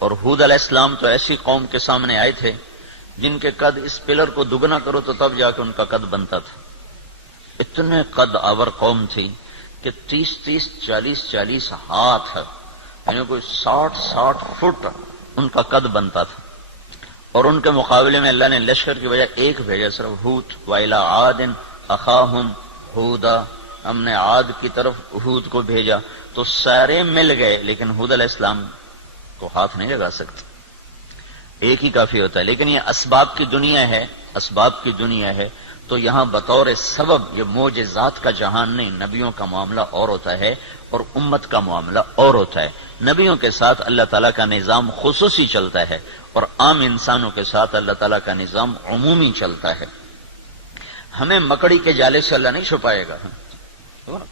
اور ہود علیہ السلام تو ایسی قوم کے سامنے آئے تھے جن کے قد اس پلر کو دگنا کرو تو تب جا کے ان کا قد بنتا تھا. اتنے قد آور قوم تھی کہ 30 40 ہاتھ، یعنی کوئی 60 فٹ ان کا قد بنتا تھا. اور ان کے مقابلے میں اللہ نے لشکر کی وجہ ایک بھیجا، صرف ہود. وَإِلَىٰ عَادٍ أَخَاهُمْ هُودًا، ہم نے عاد کی طرف ہود کو بھیجا. تو سارے مل گئے لیکن ہود علیہ السلام کو ہاتھ نہیں لگا سکتے، ایک ہی کافی ہوتا ہے. لیکن یہ اسباب کی دنیا ہے، اسباب کی دنیا ہے. تو یہاں بطور سبب یہ معجزات کا جہان نہیں، نبیوں کا معاملہ اور ہوتا ہے اور امت کا معاملہ اور ہوتا ہے. نبیوں کے ساتھ اللہ تعالیٰ کا نظام خصوصی چلتا ہے اور عام انسانوں کے ساتھ اللہ تعالیٰ کا نظام عمومی چلتا ہے. ہمیں مکڑی کے جالے سے اللہ نہیں چھپائے گا.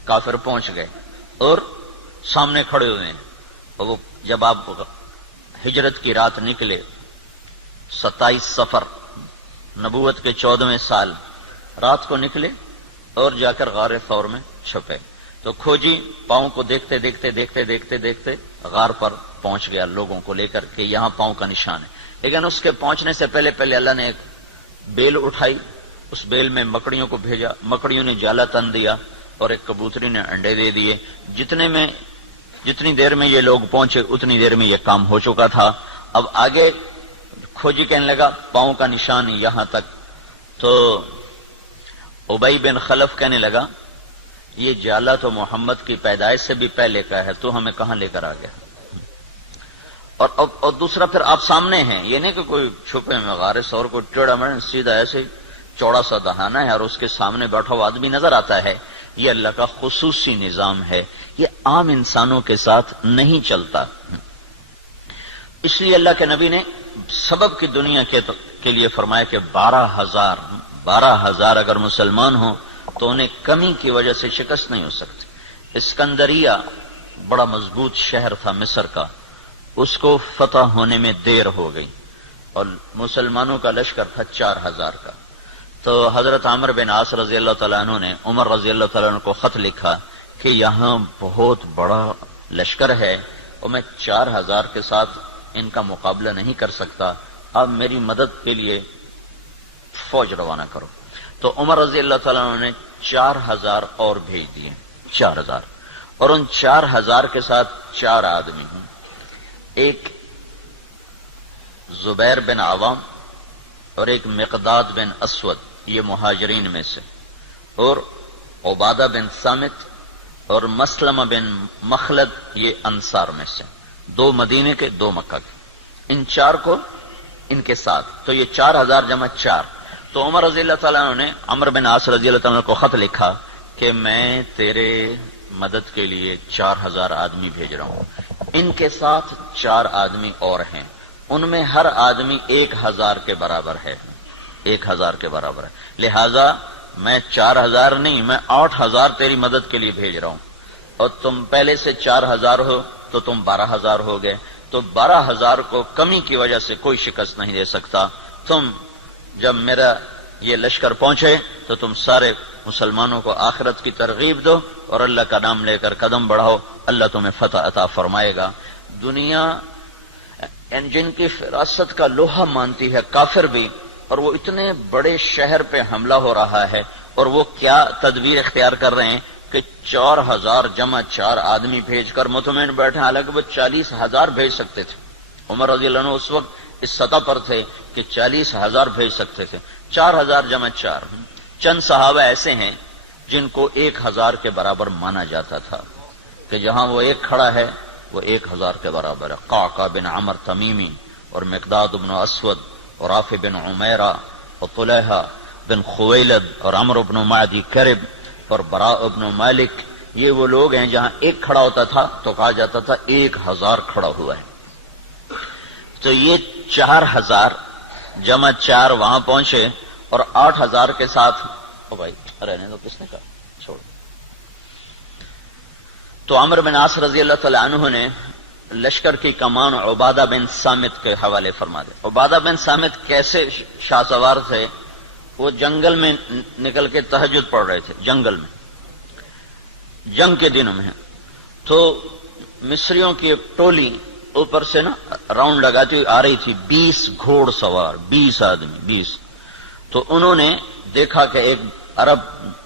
کافر پہنچ گئے اور سامنے کھڑے ہوئے ہیں. اور وہ جب آپ ہجرت کی رات نکلے 27 صفر نبوت کے 14ویں سال رات کو نکلے اور جا کر غار ثور میں چھپے. تو کھوجی پاؤں کو دیکھتے دیکھتے غار پر پہنچ گیا لوگوں کو لے کر کے یہاں پاؤں کا نشان ہے. لیکن اس کے پہنچنے سے پہلے اللہ نے ایک بیل اٹھائی، اس بیل میں مکڑیوں کو بھیجا، مکڑیوں نے جالا تن دیا اور ایک کبوتری نے انڈے دے دیے. جتنی دیر میں یہ لوگ پہنچے اتنی دیر میں یہ کام ہو چکا تھا. اب آگے کھوجی کہنے لگا پاؤں کا نشان یہاں تک. تو ابی بن خلف کہنے لگا یہ جالا تو محمد کی پیدائش سے بھی پہلے کا ہے، تو ہمیں کہاں لے کر آ گیا. اور دوسرا پھر آپ سامنے ہیں، یہ نہیں کہ کوئی چھپے میں غار ثور کو ٹیڑھا مرن سیدھا ایسے چوڑا سا دہانا ہے اور اس کے سامنے بیٹھا ہوا آدمی نظر آتا ہے. یہ اللہ کا خصوصی نظام ہے، یہ عام انسانوں کے ساتھ نہیں چلتا. اس لیے اللہ کے نبی نے سبب کی دنیا کے لیے فرمایا کہ 12,000 اگر مسلمان ہوں تو انہیں کمی کی وجہ سے شکست نہیں ہو سکتی. اسکندریہ بڑا مضبوط شہر تھا مصر کا، اس کو فتح ہونے میں دیر ہو گئی اور مسلمانوں کا لشکر تھا 4,000 کا. تو حضرت عمرو بن عاص رضی اللہ تعالیٰ عنہ نے عمر رضی اللہ تعالیٰ عنہ کو خط لکھا کہ یہاں بہت بڑا لشکر ہے اور میں 4,000 کے ساتھ ان کا مقابلہ نہیں کر سکتا، آپ میری مدد کے لیے فوج روانہ کرو. تو عمر رضی اللہ تعالیٰ عنہ نے 4,000 اور بھیج دیے، 4,000. اور ان 4,000 کے ساتھ 4 آدمی ہوں، ایک زبیر بن عوام اور ایک مقداد بن اسود، یہ مہاجرین میں سے، اور عبادہ بن صامت اور مسلمہ بن مخلد، یہ انصار میں سے، 2 مدینے کے 2 مکہ کے. ان 4 کو ان کے ساتھ، تو یہ 4,000 جمع 4. تو عمر رضی اللہ تعالیٰ عنہ نے عمرو بن عاص رضی اللہ تعالیٰ عنہ کو خط لکھا کہ میں تیرے مدد کے لیے 4,000 آدمی بھیج رہا ہوں، ان کے ساتھ 4 آدمی اور ہیں، ان میں ہر آدمی 1,000 کے برابر ہے، 1,000 کے برابر ہے. لہذا میں 4,000 نہیں، میں 8,000 تیری مدد کے لیے بھیج رہا ہوں. اور تم پہلے سے 4,000 ہو تو تم 12,000 ہو گئے. تو 12,000 کو کمی کی وجہ سے کوئی شکست نہیں دے سکتا. تم جب میرا یہ لشکر پہنچے تو تم سارے مسلمانوں کو آخرت کی ترغیب دو اور اللہ کا نام لے کر قدم بڑھاؤ، اللہ تمہیں فتح عطا فرمائے گا. دنیا جن کی فراست کا لوہا مانتی ہے کافر بھی، اور وہ اتنے بڑے شہر پہ حملہ ہو رہا ہے اور وہ کیا تدبیر اختیار کر رہے ہیں کہ 4,000 جمع 4 آدمی بھیج کر مطمئن بیٹھے، حالانکہ وہ 40,000 بھیج سکتے تھے. عمر رضی اللہ عنہ اس وقت اس سطح پر تھے کہ 40,000 بھیج سکتے تھے. 4,000 جمع 4. چند صحابہ ایسے ہیں جن کو 1,000 کے برابر مانا جاتا تھا کہ جہاں وہ ایک کھڑا ہے وہ 1,000 کے برابر ہے. قعقاع بن عمر تمیمی اور مقداد بن اسود اور رافع بن عمیرہ اور طلحہ بن خویلد اور عمرو بن معدی کرب اور براء بن مالک، یہ وہ لوگ ہیں جہاں ایک کھڑا ہوتا تھا تو کہا جاتا تھا 1,000 کھڑا ہوا ہے. تو یہ 4,000 جمع 4 وہاں پہنچے اور 8,000 کے ساتھ بھائی رہنے دو، کس نے کہا چھوڑ. تو عمرو بن عاص رضی اللہ تعالی عنہ نے لشکر کی کمان عبادہ بن صامت کے حوالے فرما دے. عبادہ بن صامت کیسے شاہ سوار تھے؟ وہ جنگل میں نکل کے تہجد پڑھ رہے تھے، جنگل میں، جنگ کے دنوں میں. تو مصریوں کی ایک ٹولی اوپر سے نا راؤنڈ لگاتی ہوئی آ رہی تھی 20 گھوڑ سوار، 20 آدمی 20. تو انہوں نے دیکھا کہ ایک عرب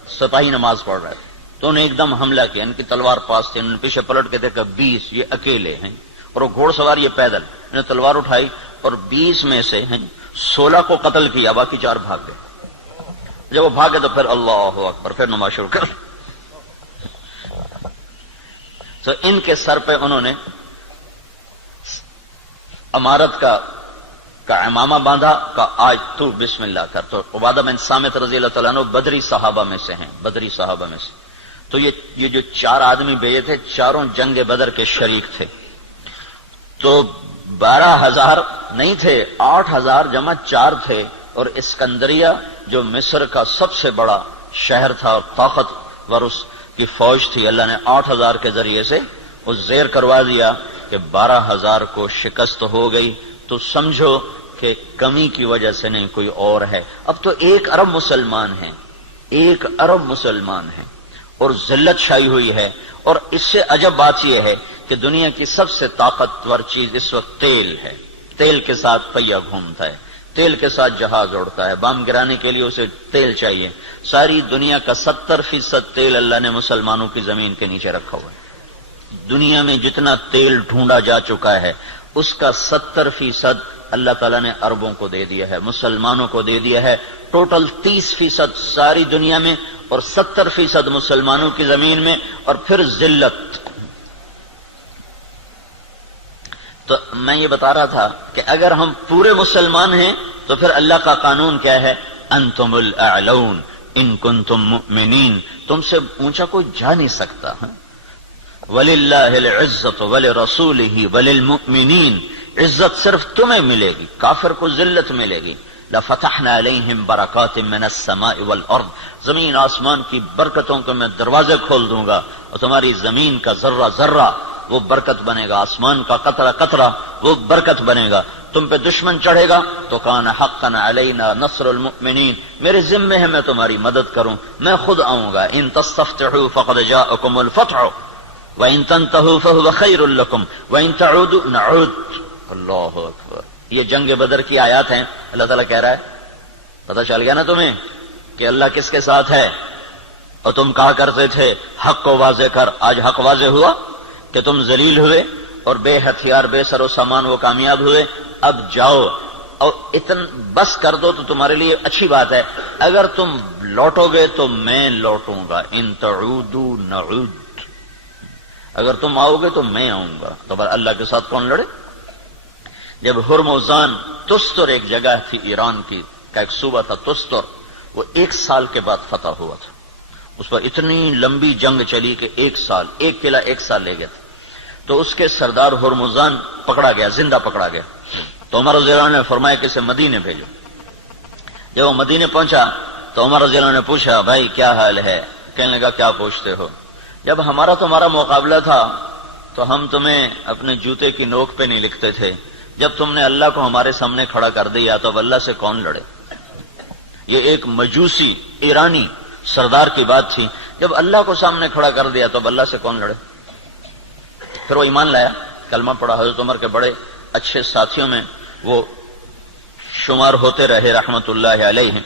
سپاہی نماز پڑھ رہا ہے، تو انہوں نے ایک دم حملہ کیا. ان کی تلوار پاس تھی، انہوں نے پیچھے پلٹ کے دیکھا 20 یہ اکیلے ہیں، اور وہ گھوڑ سوار یہ پیدل. انہوں نے تلوار اٹھائی اور 20 میں سے 16 کو قتل کیا، باقی 4 بھاگ گئے. جب وہ بھاگے تو پھر اللہ اکبر، پھر نماز شروع کر. تو ان کے سر پہ انہوں نے امارت کا امامہ باندھا کہ آج تو بسم اللہ کر. تو عبادہ بن صامت رضی اللہ تعالیٰ عنہ بدری صحابہ میں سے ہیں، بدری صحابہ میں سے. تو یہ جو 4 آدمی بھیجے تھے، چاروں جنگ بدر کے شریک تھے. تو 12,000 نہیں تھے، 8,000 جمع 4 تھے. اور اسکندریہ جو مصر کا سب سے بڑا شہر تھا اور طاقتور اس کی فوج تھی، اللہ نے 8,000 کے ذریعے سے وہ زیر کروا دیا کہ 12,000 کو شکست ہو گئی. تو سمجھو کہ کمی کی وجہ سے نہیں، کوئی اور ہے. اب تو 1 ارب مسلمان ہیں، 1 ارب مسلمان ہیں، اور ذلت چھائی ہوئی ہے. اور اس سے عجب بات یہ ہے کہ دنیا کی سب سے طاقتور چیز اس وقت تیل ہے. تیل کے ساتھ پہیہ گھومتا ہے، تیل کے ساتھ جہاز اڑتا ہے، بم گرانے کے لیے اسے تیل چاہیے. ساری دنیا کا 70% تیل اللہ نے مسلمانوں کی زمین کے نیچے رکھا ہوا ہے. دنیا میں جتنا تیل ڈھونڈا جا چکا ہے اس کا 70% اللہ تعالیٰ نے عربوں کو دے دیا ہے، مسلمانوں کو دے دیا ہے. ٹوٹل 30% ساری دنیا میں اور 70% مسلمانوں کی زمین میں. اور پھر ذلت. تو میں یہ بتا رہا تھا کہ اگر ہم پورے مسلمان ہیں تو پھر اللہ کا قانون کیا ہے؟ انتم الاعلون ان کنتم مؤمنین. تم سے اونچا کوئی جا نہیں سکتا. وَلِلَّهِ الْعِزَّةُ وَلِرَسُولِهِ وَلِلْمُؤْمِنِينَ. عزت صرف تمہیں ملے گی، کافر کو ذلت ملے گی. لَفَتَحْنَا عَلَيْهِمْ بَرَكَاتٍ مِّنَ السَّمَاءِ وَالْأَرْضِ. زمین آسمان کی برکتوں کے میں دروازے کھول دوں گا، اور تمہاری زمین کا ذرہ ذرہ وہ برکت بنے گا، آسمان کا قطرہ قطرہ وہ برکت بنے گا. تم پہ دشمن چڑھے گا تو کان حقا علینا نصر المؤمنین. میرے ذمے ہے میں تمہاری مدد کروں، میں خود آؤں گا. ان تستفتحوا فقد جاءکم الفتح وَإِن تَنْتَهُوا فَهُوَ خَيْرٌ لَكُمْ وَإِن تَعُودُوا نَعُودْ. اللہ اکبر. یہ جنگ بدر کی آیات ہیں. اللہ تعالیٰ کہہ رہا ہے، پتہ چل گیا نا تمہیں کہ اللہ کس کے ساتھ ہے. اور تم کہا کرتے تھے حق کو واضح کر. آج حق واضح ہوا کہ تم ذلیل ہوئے اور بے ہتھیار بے سر و سامان وہ کامیاب ہوئے. اب جاؤ اور بس کر دو تو تمہارے لیے اچھی بات ہے. اگر تم لوٹو گے تو میں لوٹوں گا. ان تعودوا نعود. اگر تم آؤ گے تو میں آؤں گا. تو اللہ کے ساتھ کون لڑے؟ جب ہرمزان تستر ایک جگہ تھی ایران کی کا ایک صوبہ تھا تستر، وہ 1 سال کے بعد فتح ہوا تھا. اس پر اتنی لمبی جنگ چلی کہ 1 سال، ایک قلعہ 1 سال لے گیا تھا. تو اس کے سردار ہرمزان پکڑا گیا، زندہ پکڑا گیا. تو عمر رضی اللہ عنہ نے فرمایا کہ اسے مدینے بھیجو. جب وہ مدینے پہنچا تو عمر رضی اللہ عنہ نے پوچھا بھائی کیا حال ہے؟ کہنے لگا کیا پوچھتے ہو؟ جب ہمارا تمہارا مقابلہ تھا تو ہم تمہیں اپنے جوتے کی نوک پہ نہیں لکھتے تھے. جب تم نے اللہ کو ہمارے سامنے کھڑا کر دیا تو اب اللہ سے کون لڑے؟ یہ ایک مجوسی ایرانی سردار کی بات تھی. جب اللہ کو سامنے کھڑا کر دیا تو اب اللہ سے کون لڑے؟ پھر وہ ایمان لایا، کلمہ پڑھا. حضرت عمر کے بڑے اچھے ساتھیوں میں وہ شمار ہوتے رہے رحمت اللہ علیہ.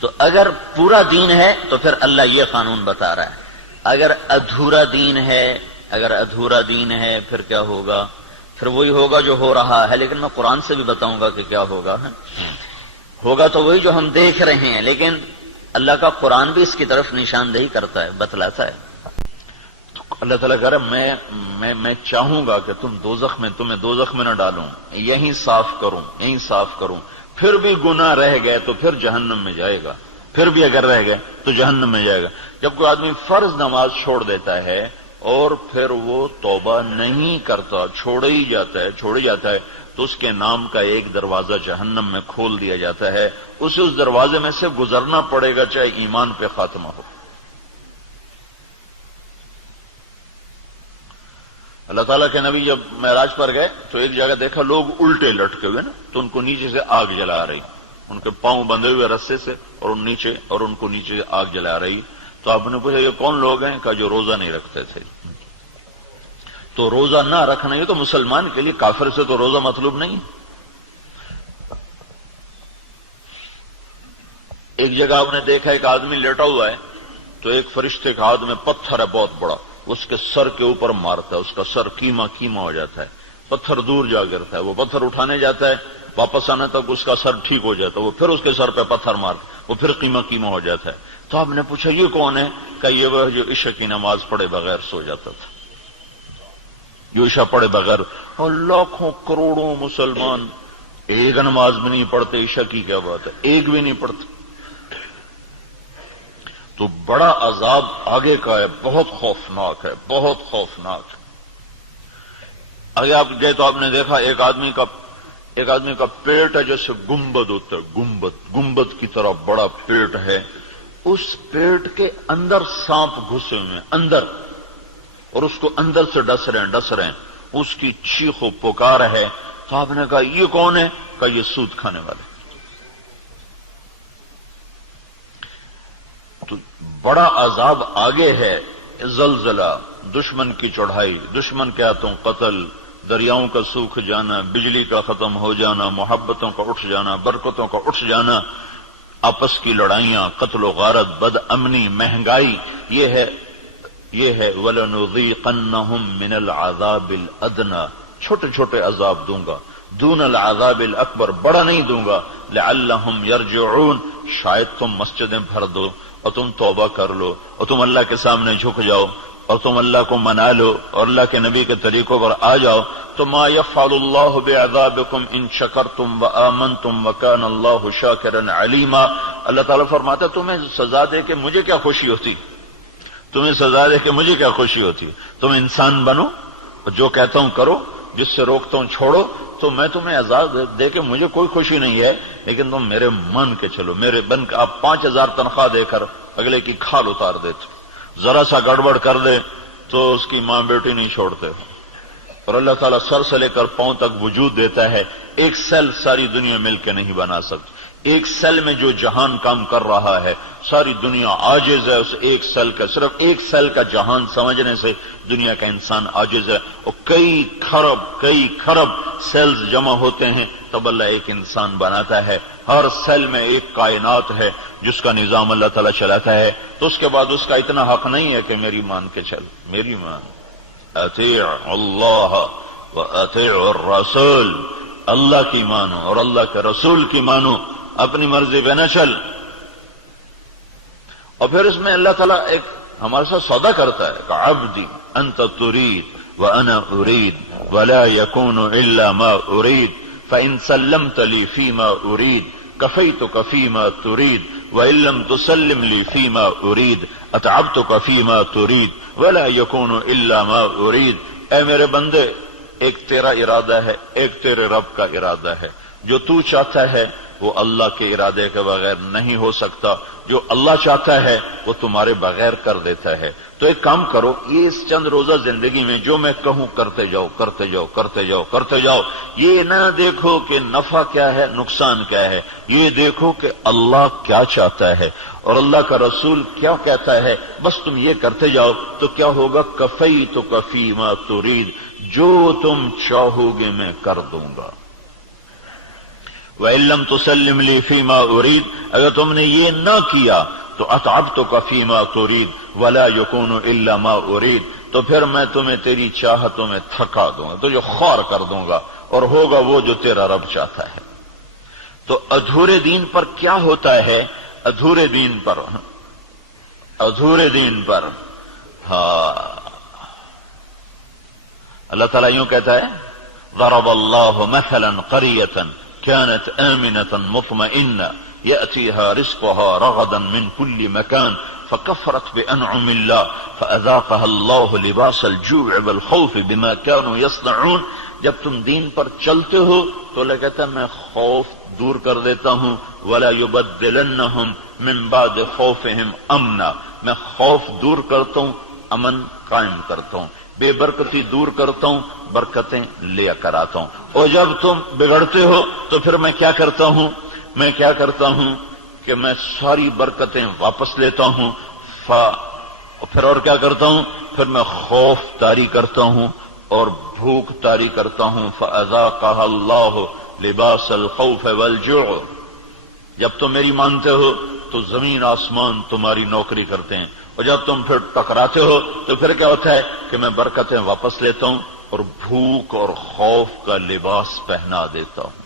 تو اگر پورا دین ہے تو پھر اللہ یہ قانون بتا رہا ہے. اگر ادھورا دین ہے پھر کیا ہوگا؟ پھر وہی ہوگا جو ہو رہا ہے. لیکن میں قرآن سے بھی بتاؤں گا کہ کیا ہوگا. ہوگا تو وہی جو ہم دیکھ رہے ہیں، لیکن اللہ کا قرآن بھی اس کی طرف نشاندہی کرتا ہے، بتلاتا ہے. اللہ تعالیٰ کہہ رہا ہے میں چاہوں گا کہ تمہیں دوزخ میں نہ ڈالوں، یہیں صاف کروں. پھر بھی گناہ رہ گئے تو پھر جہنم میں جائے گا. پھر بھی اگر رہ گئے تو جہنم میں جائے گا. جب کوئی آدمی فرض نماز چھوڑ دیتا ہے اور پھر وہ توبہ نہیں کرتا، چھوڑے جاتا ہے تو اس کے نام کا ایک دروازہ جہنم میں کھول دیا جاتا ہے. اسے اس دروازے میں سے گزرنا پڑے گا چاہے ایمان پہ خاتمہ ہو. اللہ تعالیٰ کے نبی جب معراج پر گئے تو ایک جگہ دیکھا لوگ الٹے لٹکے ہوئے نا، تو ان کو نیچے سے آگ جلا رہی. ان کے پاؤں بندھے ہوئے رسے سے اور ان کو نیچے آگ جلا رہی. تو آپ نے پوچھا یہ کون لوگ ہیں؟ کہا جو روزہ نہیں رکھتے تھے. تو روزہ نہ رکھنا یہ تو مسلمان کے لیے، کافر سے تو روزہ مطلوب نہیں۔ ایک جگہ آپ نے دیکھا ایک آدمی لیٹا ہوا ہے تو ایک فرشتے کا ہاتھ میں پتھر ہے بہت بڑا، اس کے سر کے اوپر مارتا ہے، اس کا سر کیما کیما ہو جاتا ہے، پتھر دور جا گرتا ہے، وہ پتھر اٹھانے جاتا ہے، واپس آنے تک اس کا سر ٹھیک ہو جاتا ہے، وہ پھر اس کے سر پہ پتھر مارتا، وہ پھر کیما کیما ہو جاتا ہے۔ تو آپ نے پوچھا یہ کون ہے؟ کہ یہ وہ جو عشاء کی نماز پڑھے بغیر سو جاتا تھا، جو عشاء پڑھے بغیر۔ اور لاکھوں کروڑوں مسلمان ایک نماز بھی نہیں پڑھتے، عشاء کی کیا بات ہے، ایک بھی نہیں پڑھتے۔ تو بڑا عذاب آگے کا ہے، بہت خوفناک ہے، بہت خوفناک ہے۔ آگے آپ گئے تو آپ نے دیکھا ایک آدمی کا پیٹ ہے جیسے گنبد ہوتا ہے، گنبد کی طرح بڑا پیٹ ہے، اس پیٹ کے اندر سانپ گھسے ہوئے ہیں اندر، اور اس کو اندر سے ڈس رہے ہیں، اس کی چیخ و پکار ہے۔ تو آپ نے کہا یہ کون ہے؟ کہا یہ سود کھانے والے۔ تو بڑا عذاب آگے ہے، زلزلہ، دشمن کی چڑھائی، دشمن کے ہاتھوں قتل، دریاؤں کا سوکھ جانا، بجلی کا ختم ہو جانا، محبتوں کا اٹھ جانا، برکتوں کا اٹھ جانا، آپس کی لڑائیاں، قتل و غارت، بد امنی، مہنگائی، یہ ہے وَلَنُذِيقَنَّهُم مِّنَ الْعَذَابِ الْأَدْنَىٰ، چھوٹے چھوٹے عذاب دوں گا، دون العذاب الاکبر، بڑا نہیں دوں گا، لعلہم یرجعون، شاید تم مسجدیں بھر دو اور تم توبہ کر لو اور تم اللہ کے سامنے جھک جاؤ اور تم اللہ کو منا لو اور اللہ کے نبی کے طریقوں پر آ جاؤ، تو ما یفعل اللہ بعذابکم ان شکرتم وآمنتم وکان اللہ شاکرا علیما۔ اللہ تعالیٰ فرماتا ہے تمہیں سزا دے کے مجھے کیا خوشی ہوتی، تمہیں سزا دے کے مجھے کیا خوشی ہوتی، تم انسان بنو، جو کہتا ہوں کرو، جس سے روکتا ہوں چھوڑو، تو میں تمہیں عذاب دے کے مجھے کوئی خوشی نہیں ہے، لیکن تم میرے مان کے چلو، میرے بن کے۔ آپ 5000 تنخواہ دے کر اگلے کی کھال اتار دیتے، ذرا سا گڑبڑ کر دے تو اس کی ماں بیٹی نہیں چھوڑتے، اور اللہ تعالیٰ سر سے لے کر پاؤں تک وجود دیتا ہے، ایک سیل ساری دنیا مل کے نہیں بنا سکتی، ایک سیل میں جو جہان کام کر رہا ہے ساری دنیا عاجز ہے اس ایک سیل کا، صرف ایک سیل کا جہان سمجھنے سے دنیا کا انسان عاجز ہے، اور کئی خرب سیلز جمع ہوتے ہیں تب اللہ ایک انسان بناتا ہے، ہر سیل میں ایک کائنات ہے جس کا نظام اللہ تعالیٰ چلاتا ہے، تو اس کے بعد اس کا اتنا حق نہیں ہے کہ میری مان کے چل، میری مان، اطیع اللہ و اطیع الرسول، اللہ کی مانو اور اللہ کے رسول کی مانو، اپنی مرضی پہ نہ چل۔ اور پھر اس میں اللہ تعالیٰ ایک ہمارے ساتھ سودا کرتا ہے کہ عبدی انت ترید وانا ارید ولا يكون الا ما ارید فان سلمت لي فيما ارید كفيتك فيما تريد وان لم تسلم لي فيما ارید اتعبتك فيما تريد ولا يكون الا ما ارید۔ اے میرے بندے، ایک تیرا ارادہ ہے، ایک تیرے رب کا ارادہ ہے، جو تو چاہتا ہے وہ اللہ کے ارادے کے بغیر نہیں ہو سکتا، جو اللہ چاہتا ہے وہ تمہارے بغیر کر دیتا ہے۔ تو ایک کام کرو، یہ اس چند روزہ زندگی میں جو میں کہوں کرتے جاؤ کرتے جاؤ کرتے جاؤ کرتے جاؤ، یہ نہ دیکھو کہ نفع کیا ہے نقصان کیا ہے، یہ دیکھو کہ اللہ کیا چاہتا ہے اور اللہ کا رسول کیا کہتا ہے، بس تم یہ کرتے جاؤ تو کیا ہوگا، کفیتک فیما ترید، جو تم چاہو گے میں کر دوں گا۔ وَإِن لَّمْ تُسَلِّمْ لِي فِيمَا أُرِيدُ، اگر تم نے یہ نہ کیا تو أَتْعَبْتُكَ فِيمَا تُرِيدُ وَلَا يَكُونُ إِلَّا مَا أُرِيدُ، تو پھر میں تمہیں تیری چاہتوں میں تھکا دوں گا، تجھے خوار کر دوں گا، اور ہوگا وہ جو تیرا رب چاہتا ہے۔ تو ادھورے دین پر کیا ہوتا ہے، ادھورے دین پر ہاں اللہ تعالیٰ یوں کہتا ہے، ضرب اللہ مثلا قریۃ كانت آمنة مطمئنة يأتيها رزقها رغدا من كل مكان فكفرت بأنعم الله فأذاقها الله لباس الجوع والخوف بما كانوا يصنعون۔ جب تم دین پر چلتے ہو تو اللہ کہتا ہے میں خوف دور کر دیتا ہوں، ولا يبدلنهم من بعد خوفهم امنا، میں خوف دور کرتا ہوں، امن قائم کرتا ہوں، بے برکتی دور کرتا ہوں، برکتیں لے کر آتا ہوں۔ اور جب تم بگڑتے ہو تو پھر میں کیا کرتا ہوں کہ میں ساری برکتیں واپس لیتا ہوں، پھر اور کیا کرتا ہوں، پھر میں خوف طاری کرتا ہوں، اور بھوک طاری کرتا ہوں فَأَذَاقَهَا اللَّهُ لِبَاسَ الْخَوْفِ وَالْجُوعِ. جب تم میری مانتے ہو تو زمین آسمان تمہاری نوکری کرتے ہیں، اور جب تم پھر ٹکراتے ہو تو پھر کیا ہوتا ہے کہ میں برکتیں واپس لیتا ہوں اور بھوک اور خوف کا لباس پہنا دیتا ہوں.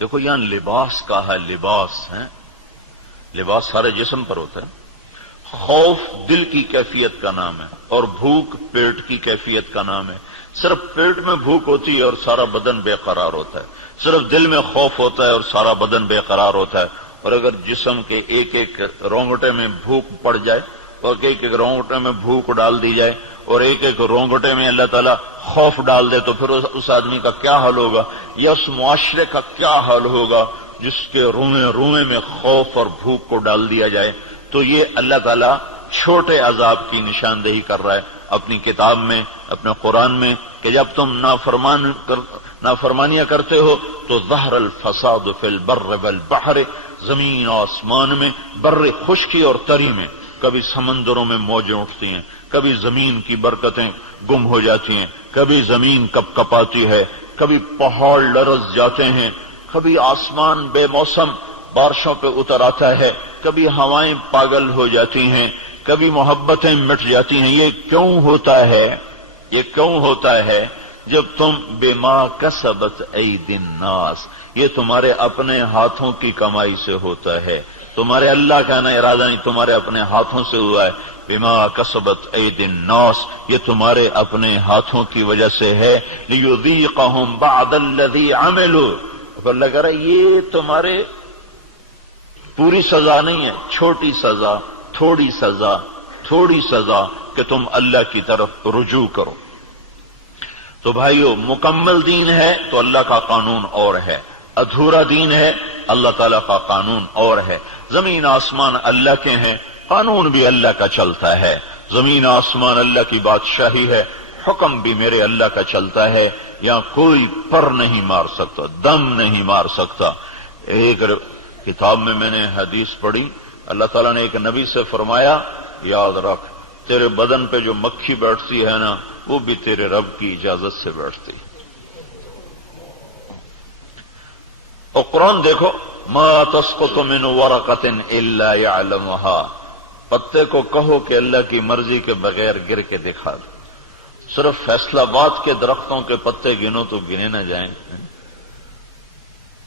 دیکھو یہاں لباس کا ہے، لباس ہے، لباس سارے جسم پر ہوتا ہے. خوف دل کی کیفیت کا نام ہے اور بھوک پیٹ کی کیفیت کا نام ہے. صرف پیٹ میں بھوک ہوتی ہے اور سارا بدن بے قرار ہوتا ہے، صرف دل میں خوف ہوتا ہے اور سارا بدن بے قرار ہوتا ہے. اور اگر جسم کے ایک ایک رونگٹے میں بھوک پڑ جائے اور ایک ایک رونگٹے میں بھوک ڈال دی جائے اور ایک ایک رونگٹے میں اللہ تعالیٰ خوف ڈال دے تو پھر اس آدمی کا کیا حال ہوگا، یا اس معاشرے کا کیا حال ہوگا جس کے روئے میں خوف اور بھوک کو ڈال دیا جائے. تو یہ اللہ تعالیٰ چھوٹے عذاب کی نشاندہی کر رہا ہے اپنی کتاب میں، اپنے قرآن میں، کہ جب تم نافرمانیاں کرتے ہو تو ظہر الفساد فی البر والبحر، زمین آسمان میں، بر خشکی اور تری میں، کبھی سمندروں میں موجیں اٹھتی ہیں، کبھی زمین کی برکتیں گم ہو جاتی ہیں، کبھی زمین کپ کپاتی ہے، کبھی پہاڑ لرز جاتے ہیں، کبھی آسمان بے موسم بارشوں پہ اتر آتا ہے، کبھی ہوائیں پاگل ہو جاتی ہیں، کبھی محبتیں مٹ جاتی ہیں. یہ کیوں ہوتا ہے؟ یہ کیوں ہوتا ہے؟ جب تم بما کسبت ایدی الناس، یہ تمہارے اپنے ہاتھوں کی کمائی سے ہوتا ہے، تمہارے اللہ کا نہ ارادہ نہیں، تمہارے اپنے ہاتھوں سے ہوا ہے. بما کسبت ایدی الناس، یہ تمہارے اپنے ہاتھوں کی وجہ سے ہے. لیذیقہم بعد الذی عملوا، اللہ کہہ رہا ہے یہ تمہارے پوری سزا نہیں ہے، چھوٹی سزا، تھوڑی سزا، تھوڑی سزا کہ تم اللہ کی طرف رجوع کرو. تو بھائیو، مکمل دین ہے تو اللہ کا قانون اور ہے، ادھورا دین ہے اللہ تعالیٰ کا قانون اور ہے. زمین آسمان اللہ کے ہیں، قانون بھی اللہ کا چلتا ہے. زمین آسمان اللہ کی بادشاہی ہے، حکم بھی میرے اللہ کا چلتا ہے. یہاں کوئی پر نہیں مار سکتا، دم نہیں مار سکتا. ایک کتاب میں نے حدیث پڑھی، اللہ تعالیٰ نے ایک نبی سے فرمایا، یاد رکھ تیرے بدن پہ جو مکھی بیٹھتی ہے نا، وہ بھی تیرے رب کی اجازت سے بیٹھتی. اور قرآن دیکھو، ما تسقط من ورقۃ الا يعلمها، پتے کو کہو کہ اللہ کی مرضی کے بغیر گر کے دکھا دو. صرف فیصلہ آباد کے درختوں کے پتے گنو تو گنے نہ جائیں،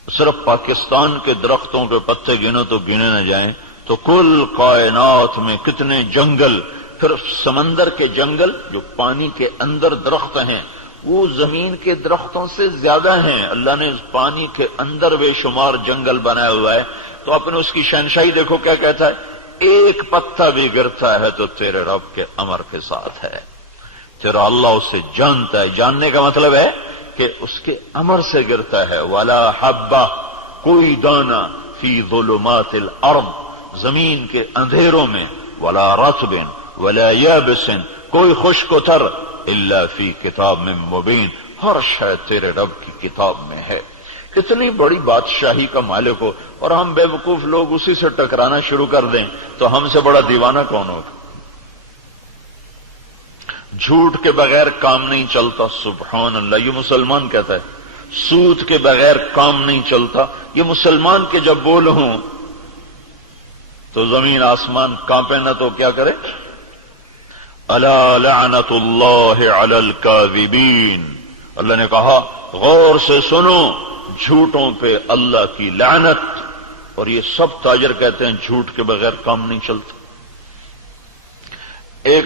صرف پاکستان کے درختوں کے پتے گنو تو گنے نہ جائیں. تو کل کائنات میں کتنے جنگل، پھر سمندر کے جنگل جو پانی کے اندر درخت ہیں وہ زمین کے درختوں سے زیادہ ہیں. اللہ نے پانی کے اندر بے شمار جنگل بنایا ہوا ہے. تو اپنے اس کی شہنشاہی دیکھو کیا کہتا ہے، ایک پتا بھی گرتا ہے تو تیرے رب کے امر کے ساتھ ہے. تیرا اللہ اسے جانتا ہے. جاننے کا مطلب ہے کہ اس کے امر سے گرتا ہے. ولا حبہ، کوئی دانہ، فی ظلمات الارض، زمین کے اندھیروں میں، ولا رطب ولا یابس، کوئی خشک و تر، الا فی کتاب میں مبین، ہر شے تیرے رب کی کتاب میں ہے. اتنی بڑی بادشاہی کا مالک ہو اور ہم بے وقوف لوگ اسی سے ٹکرانا شروع کر دیں تو ہم سے بڑا دیوانہ کون ہوگا؟ جھوٹ کے بغیر کام نہیں چلتا، سبحان اللہ، یہ مسلمان کہتا ہے. سود کے بغیر کام نہیں چلتا، یہ مسلمان کے جب بول ہوں تو زمین آسمان کانپے نہ تو کیا کرے؟ الا لعنت اللہ علی الکاذبین، اللہ نے کہا غور سے سنو، جھوٹوں پہ اللہ کی لعنت. اور یہ سب تاجر کہتے ہیں جھوٹ کے بغیر کام نہیں چلتا. ایک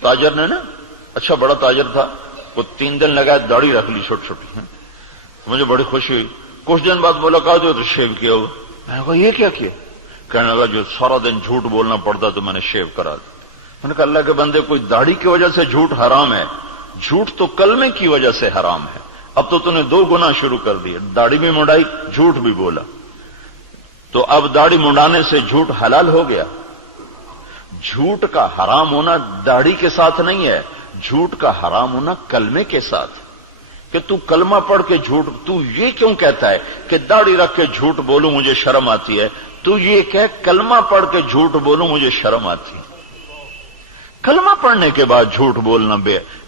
تاجر نے نا، اچھا بڑا تاجر تھا، وہ 3 دن لگا داڑھی رکھ لی چھوٹی چھوٹی. مجھے بڑی خوشی ہوئی. کچھ دن بعد ملاقات ہوئی تو شیو کیا ہوا. میں نے کہا یہ کیا کیا؟ کہنے لگا جو سارا دن جھوٹ بولنا پڑتا تو میں نے شیو کرا دیا. میں نے کہا اللہ کے بندے، کوئی داڑھی کی وجہ سے جھوٹ حرام ہے؟ جھوٹ تو کلمے کی وجہ سے حرام ہے. اب تو نے 2 گناہ شروع کر دیے، داڑھی بھی منڈائی، جھوٹ بھی بولا. تو اب داڑھی منڈانے سے جھوٹ حلال ہو گیا. جھوٹ کا حرام ہونا داڑھی کے ساتھ نہیں ہے، جھوٹ کا حرام ہونا کلمے کے ساتھ. کہ تو کلمہ پڑھ کے جھوٹ، تو یہ کیوں کہتا ہے کہ داڑھی رکھ کے جھوٹ بولوں مجھے شرم آتی ہے؟ تو یہ کہ کلمہ پڑھ کے جھوٹ بولوں مجھے شرم آتی ہے. کلمہ پڑھنے کے بعد جھوٹ بولنا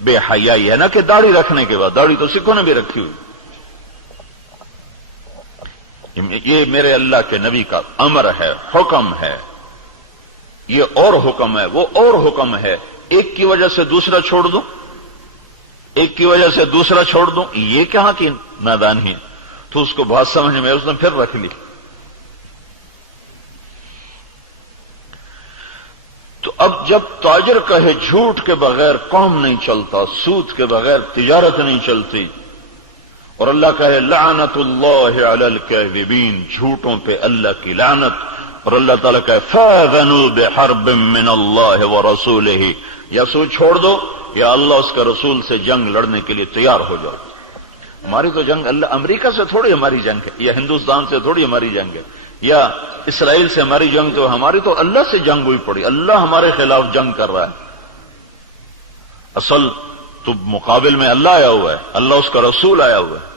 بے حیائی ہے، نہ کہ داڑھی رکھنے کے بعد. داڑھی تو سکھوں نے بھی رکھی ہوئی. یہ میرے اللہ کے نبی کا امر ہے، حکم ہے. یہ اور حکم ہے، وہ اور حکم ہے. ایک کی وجہ سے دوسرا چھوڑ دوں، ایک کی وجہ سے دوسرا چھوڑ دوں، یہ کہاں کی نادانی ہے؟ تو اس کو بات سمجھ میں اس نے پھر رکھ لی. تو اب جب تاجر کہے جھوٹ کے بغیر کام نہیں چلتا، سود کے بغیر تجارت نہیں چلتی، اور اللہ کہے لعنت اللہ علی الکاذبین، جھوٹوں پہ اللہ کی لعنت، اور اللہ تعالیٰ کہے فاذنوا بحرب من اللہ ورسولہ، یا سود چھوڑ دو یا اللہ اس کے رسول سے جنگ لڑنے کے لیے تیار ہو جاؤ. ہماری تو جنگ اللہ امریکہ سے تھوڑی ہماری جنگ ہے، یا ہندوستان سے تھوڑی ہماری جنگ ہے، یا اسرائیل سے ہماری جنگ. تو ہماری تو اللہ سے جنگ ہوئی پڑی، اللہ ہمارے خلاف جنگ کر رہا ہے. اصل تو مقابل میں اللہ آیا ہوا ہے، اللہ اس کا رسول آیا ہوا ہے.